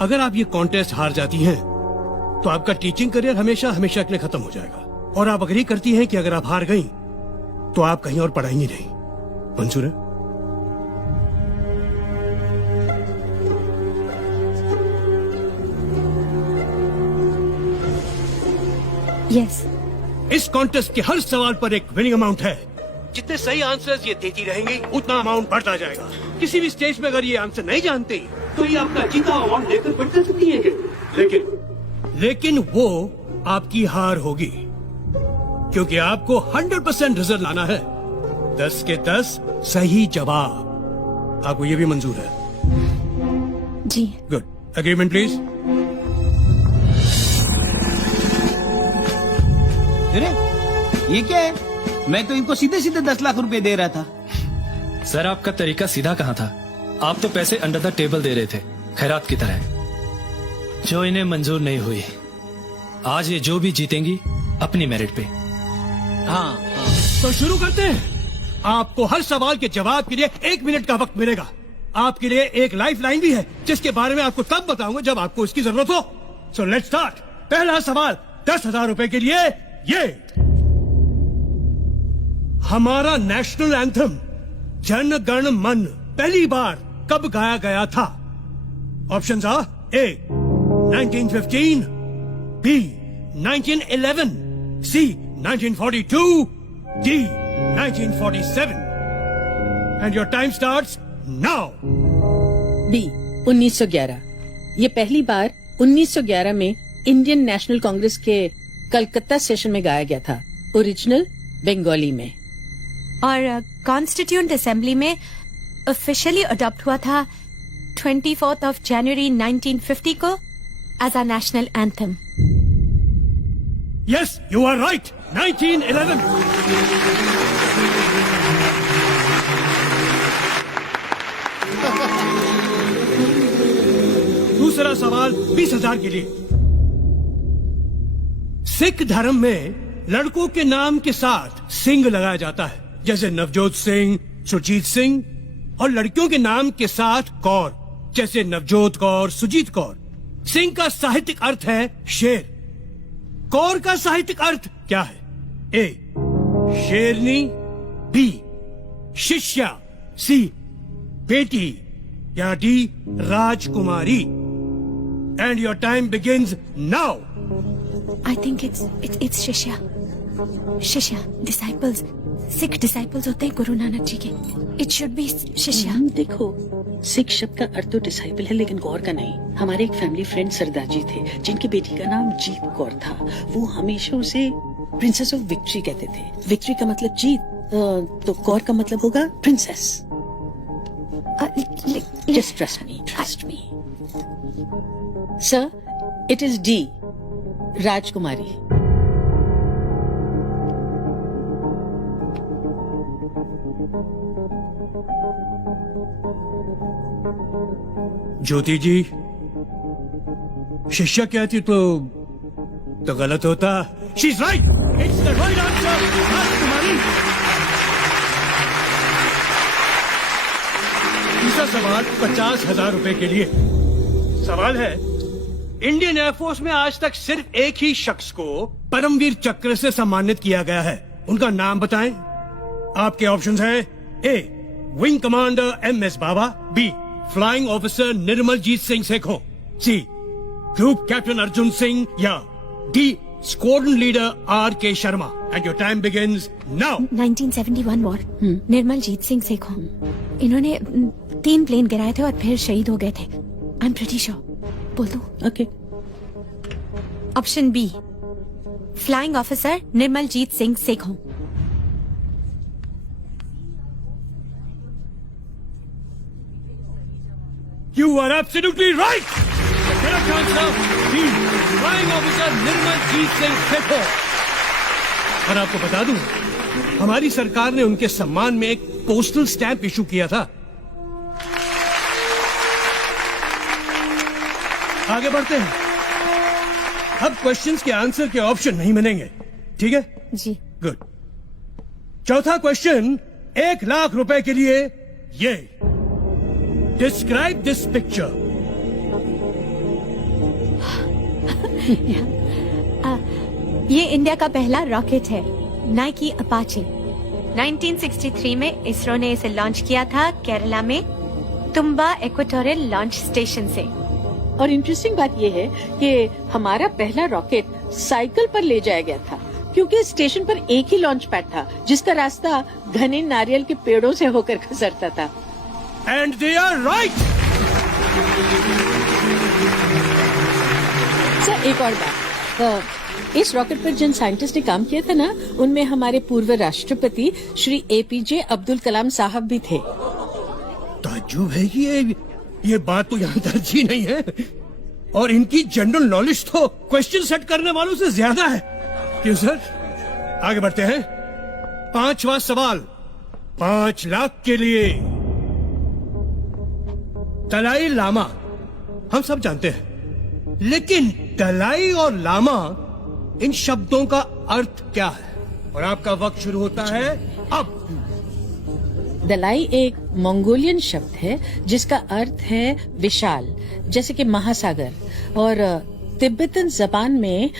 अगर आप ये कॉन्टेस्ट हार जाती हैं, तो आपका टीचिंग करियर हमेशा हमेशा के लिए खत्म हो जाएगा। और आप अग्री करती हैं कि अगर आप हार गई तो आप कहीं और पढ़ाएंगी नहीं। मंजूर है? यस। इस कॉन्टेस्ट के हर सवाल पर एक विनिंग अमाउंट है। जितने सही आंसर्स ये देती रहेंगी उतना अमाउंट बढ़ता जाएगा। किसी भी स्टेज पे अगर ये आंसर नहीं जानती तो ये आपका जीता अमाउंट लेकर बढ़ सकती है। लेकिन वो आपकी हार होगी, क्योंकि आपको 100% रिजल्ट लाना है। 10 के 10 सही जवाब। आपको ये भी मंजूर है? जी। गुड। Agreement please. अरे ये क्या है? मैं तो इनको सीधे सीधे 10 लाख रुपए दे रहा था। सर आपका तरीका सीधा कहाँ था? आप तो पैसे अंडर द टेबल दे रहे थे, खैरात की तरह, जो इन्हें मंजूर नहीं हुई। आज ये जो भी जीतेंगी अपनी मेरिट पे। हाँ। तो शुरू करते हैं। आपको हर सवाल के जवाब के लिए 1 मिनट का वक्त मिलेगा। आपके लिए एक लाइफ लाइन भी है, जिसके बारे में आपको तब बताऊंगा जब आपको इसकी जरूरत हो। So let's start. पहला सवाल 10,000 रुपए के लिए। ये हमारा नेशनल एंथम जन गण मन पहली बार कब गाया गया था? Options are A 1915, B 1911, C 1942, D 1947। And your time starts now. B 1911। ये पहली बार 1911 में इंडियन नेशनल कांग्रेस के कलकत्ता सेशन में गाया गया था, ओरिजिनल बंगाली में। और कॉन्स्टिट्यूएंट असेंबली में ऑफिशियली अडॉप्ट हुआ था 24 जनवरी 1950 को as a national anthem. Yes, you are right. 1911। दूसरा सवाल 20,000 के लिए। सिख धर्म में लड़कों के नाम के साथ सिंह लगाया जाता है, जैसे नवजोत सिंह, सुरजीत सिंह, और लड़कियों के नाम के साथ कौर, जैसे नवजोत कौर, सुजीत कौर। सिंह का साहित्यिक अर्थ है शेर। कौर का साहित्यिक अर्थ क्या है? ए शेरनी, बी शिष्या, सी बेटी, या D Rajkumari. And your time begins now. I think it's शिष्या। शिष्या डिसाइपल्स, सिख डिसाइपल्स होते हैं गुरु नानक जी के। इट शुड बी शिष्या। देखो, सिख शब्द का अर्थ तो डिसाइपल है, लेकिन कौर का नहीं। हमारे एक फैमिली फ्रेंड सरदार जी थे, जिनकी बेटी का नाम जीत कौर था। वो हमेशा उसे प्रिंसेस ऑफ विक्ट्री कहते थे। विक्ट्री का मतलब जीत, तो कौर का मतलब होगा princess. Just trust me. Sir, it is D, राजकुमारी। ज्योति जी, शिष्या कहती तो गलत होता। She's right. It's the right answer. राजकुमारी। तीसरा सवाल 50,000 रुपए के लिए। सवाल है, इंडियन एयरफोर्स में आज तक सिर्फ एक ही शख्स को परमवीर चक्र से सम्मानित किया गया है। उनका नाम बताएं। आपके ऑप्शंस हैं A wing commander MS Baba, B flying officer Nirmaljit Singh Sekhon, C group captain Arjun Singh, या D squadron leader RK Sharma. And your time begins now. 1971 war, Nirmaljit Singh Sekhon. इन्होंने 3 प्लेन गिराए थे और फिर शहीद हो गए थे। I am pretty sure. बोल दो। Okay. Option B flying officer Nirmaljit Singh Sekhon. You are absolutely right. The correct answer is Flying Officer Nirmaljit Singh Sekhon. और आपको बता दूं, हमारी सरकार ने उनके सम्मान में एक पोस्टल स्टैंप इशू किया था। आगे बढ़ते हैं। अब क्वेश्चंस के आंसर के ऑप्शन नहीं मिलेंगे, ठीक है? जी। गुड। चौथा क्वेश्चन 1 लाख रुपए के लिए। ये डिस्क्राइब दिस पिक्चर। ये इंडिया का पहला रॉकेट है, नाइकी अपाचे। 1963 में इसरो ने इसे लॉन्च किया था केरला में तुम्बा इक्वेटोरियल लॉन्च स्टेशन से। और इंटरेस्टिंग बात यह है कि हमारा पहला रॉकेट साइकिल पर ले जाया गया था, क्योंकि स्टेशन पर एक ही लॉन्च पैड था जिसका रास्ता घने नारियल के पेड़ों से होकर गुजरता था। And they are right. Sir, एक और बात, इस रॉकेट पर जिन साइंटिस्ट ने काम किया था ना, उनमें हमारे पूर्व राष्ट्रपति श्री APJ अब्दुल कलाम साहब भी थे। ताज्जुब है कि ये बात तो यहाँ दर्ज ही नहीं है, और इनकी जनरल नॉलेज तो क्वेश्चन सेट करने वालों से ज्यादा है। क्यों सर? आगे बढ़ते हैं। 5वां सवाल 5 लाख के लिए। दलाई लामा हम सब जानते हैं, लेकिन दलाई और लामा इन शब्दों का अर्थ क्या है? और आपका वक्त शुरू होता है अब। दलाई एक मंगोलियन शब्द है जिसका अर्थ है विशाल, जैसे कि महासागर, और तिब्बतन जबान में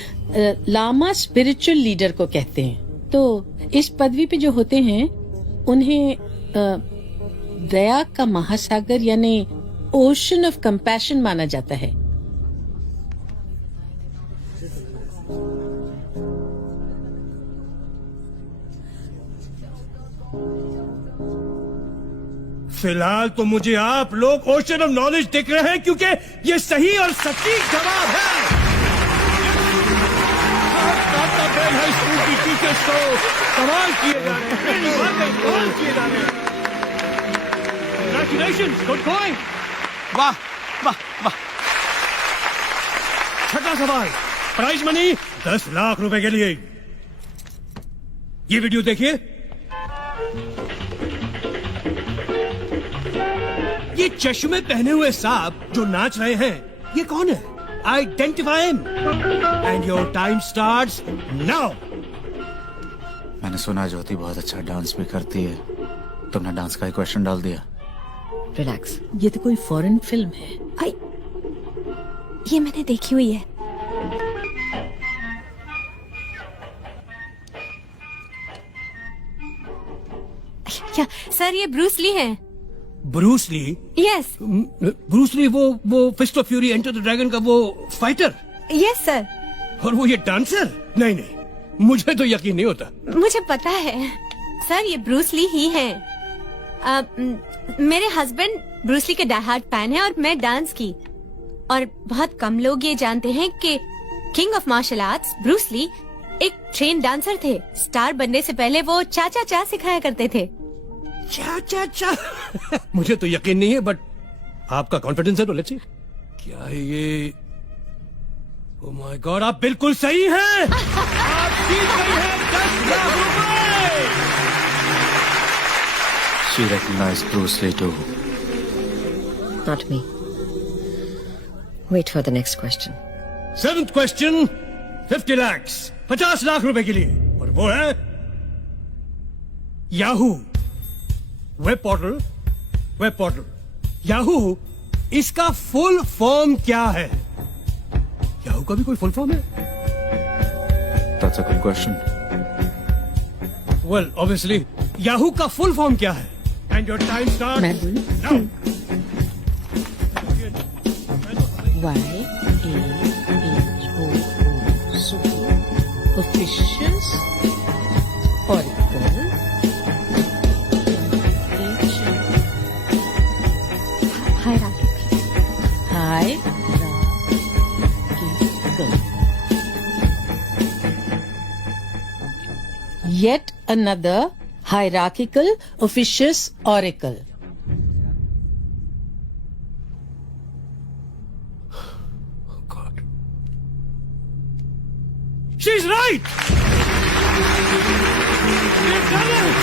लामा स्पिरिचुअल लीडर को कहते हैं। तो इस पदवी पे जो होते हैं उन्हें दया का महासागर यानी ओशन ऑफ कंपैशन माना जाता है। फिलहाल तो मुझे आप लोग ओशन ऑफ नॉलेज दिख रहे हैं, क्योंकि ये सही और सटीक जवाब है। हाई स्कूल की टीचर्स को कमाल किए जा रहे हैं, कमाल किए जा रहे हैं। Congratulations, good going. वाह वाह वाह। 6वां सवाल, प्राइज मनी 10 लाख रुपए के लिए। ये वीडियो देखिए। ये चश्मे पहने हुए साहब जो नाच रहे हैं, ये कौन है? Identify him and your time starts now. मैंने सुना ज्योति बहुत अच्छा डांस भी करती है। तुमने डांस का ही क्वेश्चन डाल दिया। रिलैक्स, ये तो कोई फॉरेन फिल्म है। आई, ये मैंने देखी हुई है। क्या सर, ये ब्रूस ली है? Bruce Lee? Yes Bruce Lee वो Fist of Fury Enter the Dragon का वो फाइटर? Yes sir. और वो ये डांसर? नहीं, मुझे तो यकीन नहीं होता। मुझे पता है सर, ये ब्रूस ली ही है। मेरे हस्बैंड ब्रूस ली के डाई हार्ड फैन है और मैं डांस की। और बहुत कम लोग ये जानते हैं कि king of martial arts Bruce Lee एक ट्रेन डांसर थे। स्टार बनने से पहले वो चाचा चा सिखाया करते थे। चा मुझे तो यकीन नहीं है, बट आपका कॉन्फिडेंस है तो लेट्स सी। क्या है ये? ओह माय गॉड, आप बिल्कुल सही हैं। आप जीत गई हैं 10 लाख रुपए। She recognized Bruce Lee too. Not me. Wait for the next question. 7th question, 50 lakhs, 50 lakh रुपए के लिए। और वो है याहू वेब पोर्टल। याहू, इसका फुल फॉर्म क्या है? याहू का भी कोई फुल फॉर्म है? That's a good question. Well, obviously, Yahoo का फुल फॉर्म क्या है? And your time starts मैं बोलूं? now. YAHOO Officials Oracle Hierarchical. Yet another hierarchical officious oracle. Oh God. She's right! We've done it!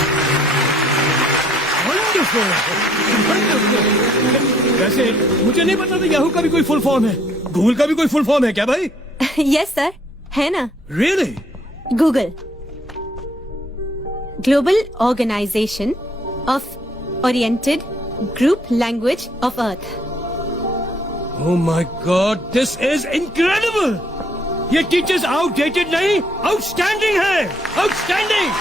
Wonderful! वैसे मुझे नहीं पता था याहू का भी कोई फुल फॉर्म है। गूगल का भी कोई फुल फॉर्म है क्या भाई? यस सर, है ना। Really? Google, global organization of oriented group language of earth. Oh my God, this is incredible! ये टीचर्स आउटडेटेड नहीं, आउटस्टैंडिंग है, आउटस्टैंडिंग।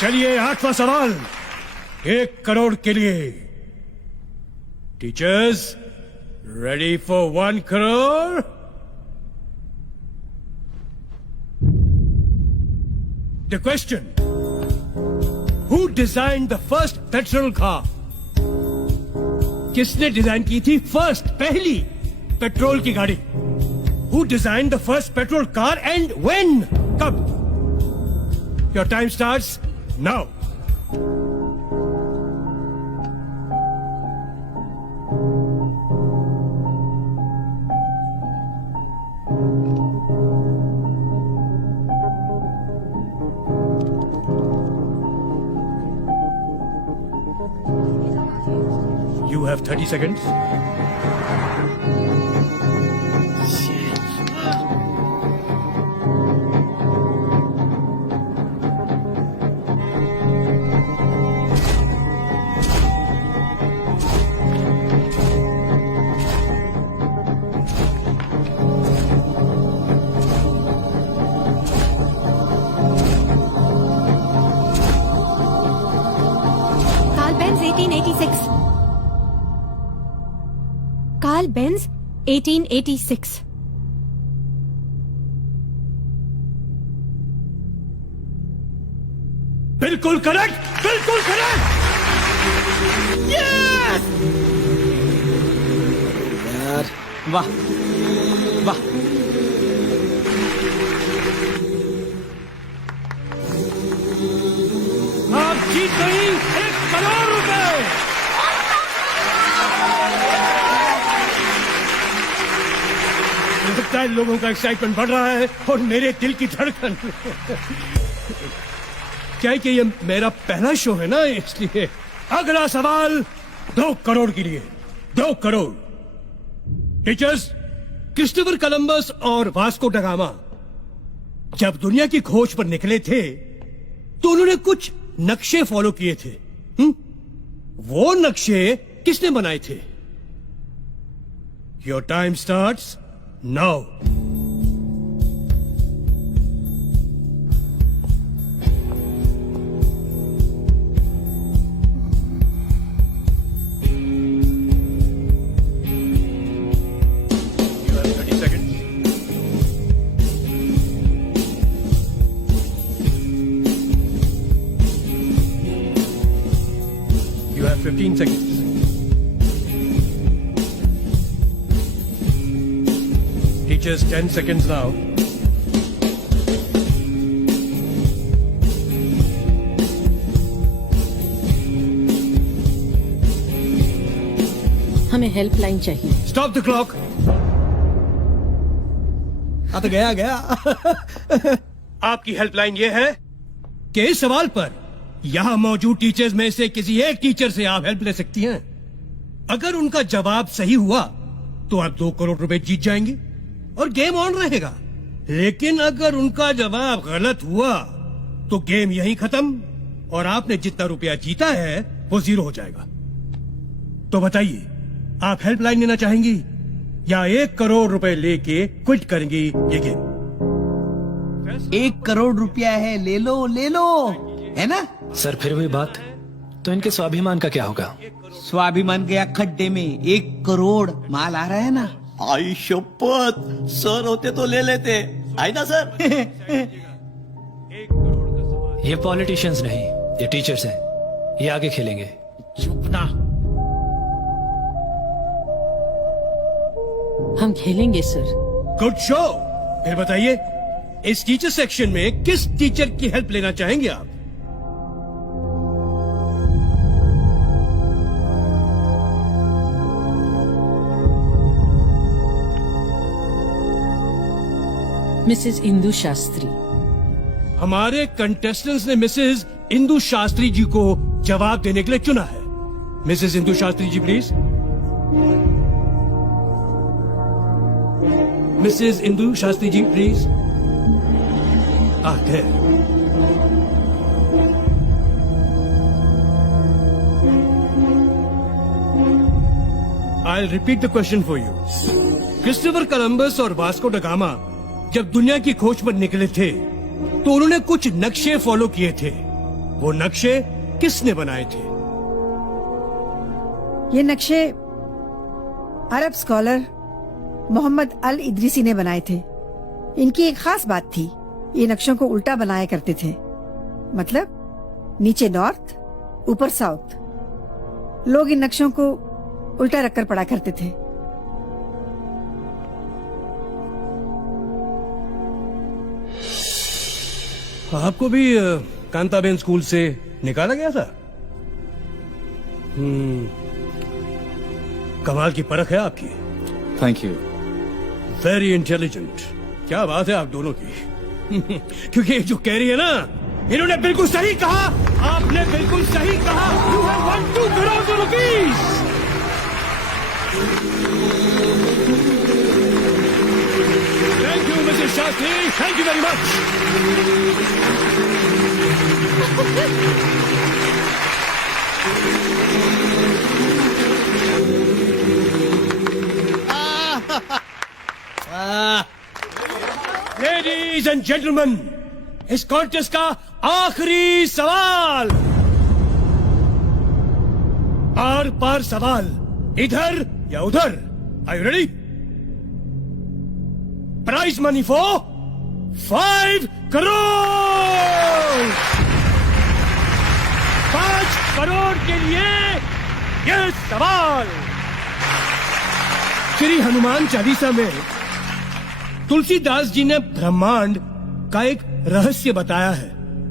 चलिए 8वां सवाल, 1 करोड़ के लिए। Teachers ready for 1 crore? The question, who design the first petrol car? किसने design की थी फर्स्ट, पहली पेट्रोल की गाड़ी? Who design the first petrol car and when, कब? Your time starts now. You have 30 seconds. Carl Benz 1886. Carl Benz 1886. बिल्कुल correct, बिल्कुल correct. वाह वाह। आप जीत गई 1 करोड़ रुपए। लगता है लोगों का एक्साइटमेंट बढ़ रहा है और मेरे दिल की धड़कन। क्या है कि ये मेरा पहला शो है ना, इसलिए। अगला सवाल 2 करोड़ के लिए, 2 करोड़। टीचर्स, क्रिस्टोफर कोलंबस और वास्को ड गामा जब दुनिया की खोज पर निकले थे तो उन्होंने कुछ नक्शे फॉलो किए थे। वो नक्शे किसने बनाए थे? Your time starts now. You have 30 seconds. You have 15 seconds. Teachers, 10 seconds now. हमें हेल्पलाइन चाहिए। Stop the clock. तो गया। आपकी हेल्पलाइन ये है कि इस सवाल पर यहां मौजूद टीचर्स में से किसी एक टीचर से आप हेल्प ले सकती हैं। अगर उनका जवाब सही हुआ तो आप 2 करोड़ रुपए जीत जाएंगे और गेम ऑन रहेगा। लेकिन अगर उनका जवाब गलत हुआ तो गेम यहीं खत्म और आपने जितना रुपया जीता है वो 0 हो जाएगा। तो बताइए, आप हेल्पलाइन लेना चाहेंगी या 1 करोड़ रुपए लेके क्विट करेंगी ये गेम? 1 करोड़ रुपया है, ले लो है ना? सर फिर वही बात, तो इनके स्वाभिमान का क्या होगा? स्वाभिमान गया खड्डे में। 1 करोड़ माल आ रहा है ना। आई शपथ, सर होते तो ले लेते, आई ना सर। ये पॉलिटिशियंस नहीं, ये टीचर्स हैं, ये आगे खेलेंगे। चुप ना। हम खेलेंगे सर। Good show. फिर बताइए, इस टीचर सेक्शन में किस टीचर की हेल्प लेना चाहेंगे आप? मिसेस इंदु शास्त्री। हमारे कंटेस्टेंट्स ने मिसेस इंदु शास्त्री जी को जवाब देने के लिए चुना है। Mrs Indu Shastri ji please. Mrs Indu Shastri ji please. आगे। I'll repeat the question for you. Christopher Columbus और वास्को ड गामा जब दुनिया की खोज पर निकले थे तो उन्होंने कुछ नक्शे फॉलो किए थे। वो नक्शे किसने बनाए थे? ये नक्शे अरब स्कॉलर मोहम्मद अल इदरीसी ने बनाए थे। इनकी एक खास बात थी, ये नक्शों को उल्टा बनाया करते थे, मतलब नीचे नॉर्थ ऊपर साउथ। लोग इन नक्शों को उल्टा रखकर पढ़ा करते थे। आपको भी कांताबेन स्कूल से निकाला गया था? कमाल की परख है आपकी। Thank you. Very intelligent. क्या बात है आप दोनों की। क्योंकि जो कह रही है ना, इन्होंने बिल्कुल सही कहा। आपने बिल्कुल सही कहा। You have won 2 crore rupees. Thank you Mr Shastri, thank you very much. Ladies and gentleman, इस कॉन्टेस्ट का आखिरी सवाल। आर पार सवाल, इधर या उधर। Are you ready? Prize money for 5 crore. 5 crore के लिए ये सवाल। श्री हनुमान चालीसा में तुलसीदास जी ने ब्रह्मांड का एक रहस्य बताया है,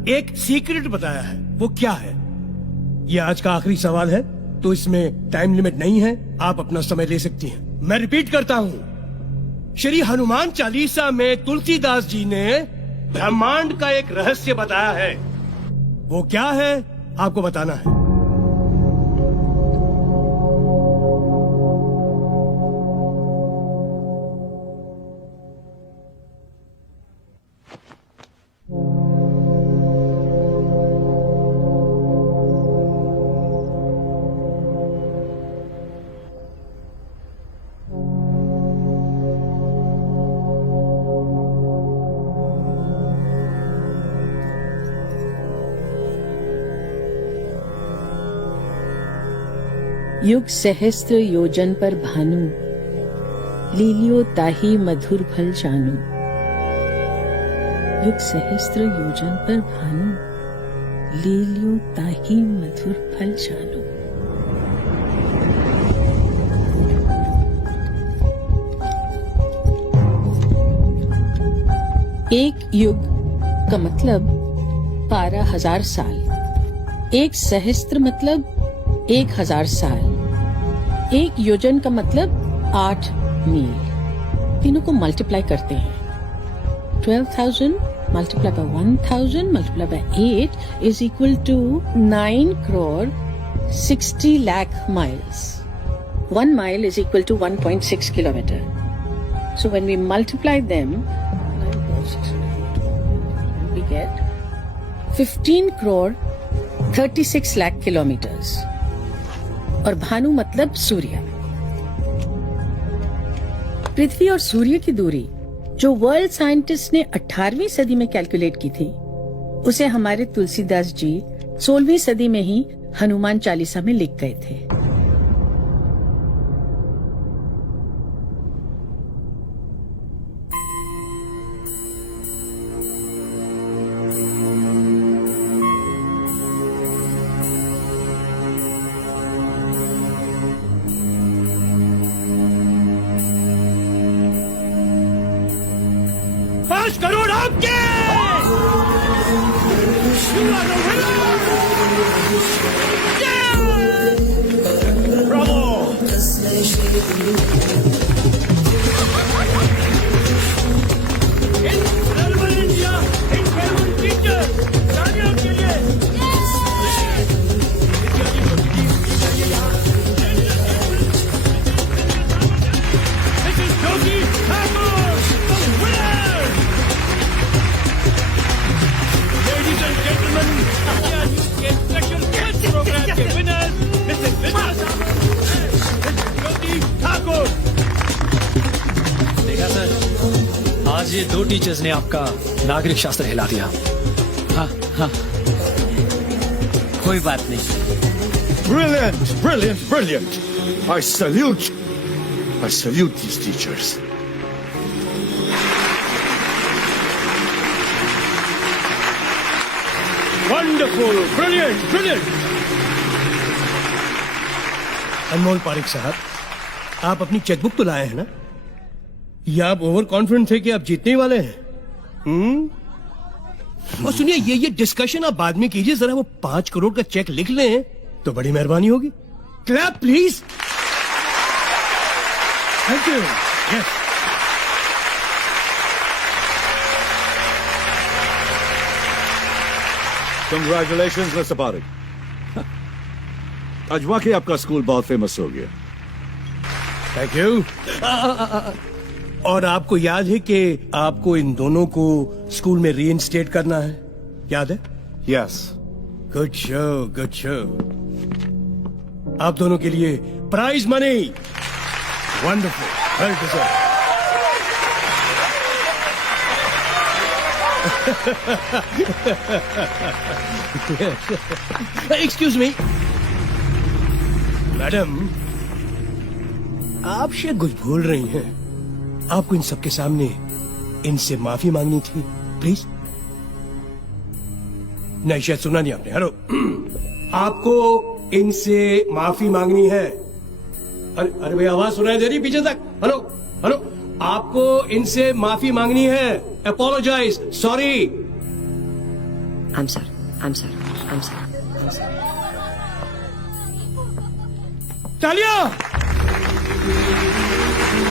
एक सीक्रेट बताया है। वो क्या है? ये आज का आखिरी सवाल है, तो इसमें टाइम लिमिट नहीं है, आप अपना समय ले सकती हैं। मैं रिपीट करता हूँ, श्री हनुमान चालीसा में तुलसीदास जी ने ब्रह्मांड का एक रहस्य बताया है। वो क्या है आपको बताना है। युग सहस्त्र योजन पर भानु, लीलियो ताही मधुर फल जानू। युग सहस्त्र योजन पर भानु, लीलियो ताही मधुर फल जानू। एक युग का मतलब 12,000 साल। एक सहस्त्र मतलब 1,000 साल। एक योजन का मतलब 8 मील। तीनों को मल्टीप्लाई करते हैं। 12,000 multiply by 1,000 multiply by 8 is equal to 9 crore 60 lakh miles. 1 mile is equal to 1.6 kilometer. So when we multiply them, we get 15 crore 36 lakh kilometers. और भानु मतलब सूर्य। पृथ्वी और सूर्य की दूरी जो वर्ल्ड साइंटिस्ट ने 18वीं सदी में कैलकुलेट की थी, उसे हमारे तुलसीदास जी 16वीं सदी में ही हनुमान चालीसा में लिख गए थे। करोड़ आपके। You are the winner! Yeah! Bravo! Incredible India! Incredible teacher! तालियां के लिए! This is Jyoti Thakur, the winner! Ladies and gentlemen, ये आज के स्पेशल गेस्ट प्रोग्राम के आज ये 2 टीचर्स ने आपका नागरिक शास्त्र हिला दिया। हाँ हाँ, कोई बात नहीं। Brilliant, brilliant, brilliant. I salute these teachers. Wonderful, brilliant, brilliant. Anmol Pareek साहब, आप अपनी चेकबुक तो लाए हैं ना? या आप ओवर कॉन्फिडेंट थे कि आप जीतने ही वाले हैं? और सुनिए, ये डिस्कशन आप बाद में कीजिए, जरा वो 5 करोड़ का चेक लिख लें तो बड़ी मेहरबानी होगी। Clap please. Thank you. Yes. Congratulations, Mr. Parik. आज वाकई आपका स्कूल बहुत फेमस हो गया। Thank you. और आपको याद है कि आपको इन दोनों को स्कूल में रीइंस्टेट करना है, याद है? Yes. Good show, good show. आप दोनों के लिए prize money. Wonderful, well deserve. Excuse me madam, आप शायद कुछ भूल रही हैं। आपको इन सबके सामने इनसे माफी मांगनी थी, प्लीज। नहीं, शायद सुना नहीं आपने। हेलो, आपको इनसे माफी मांगनी है। अरे भाई, आवाज सुनाई दे रही पीछे तक? हेलो हेलो, आपको इनसे माफी मांगनी है। Apologise, sorry. I'm sorry. I'm sorry. I'm sorry. I'm sorry. तालियां।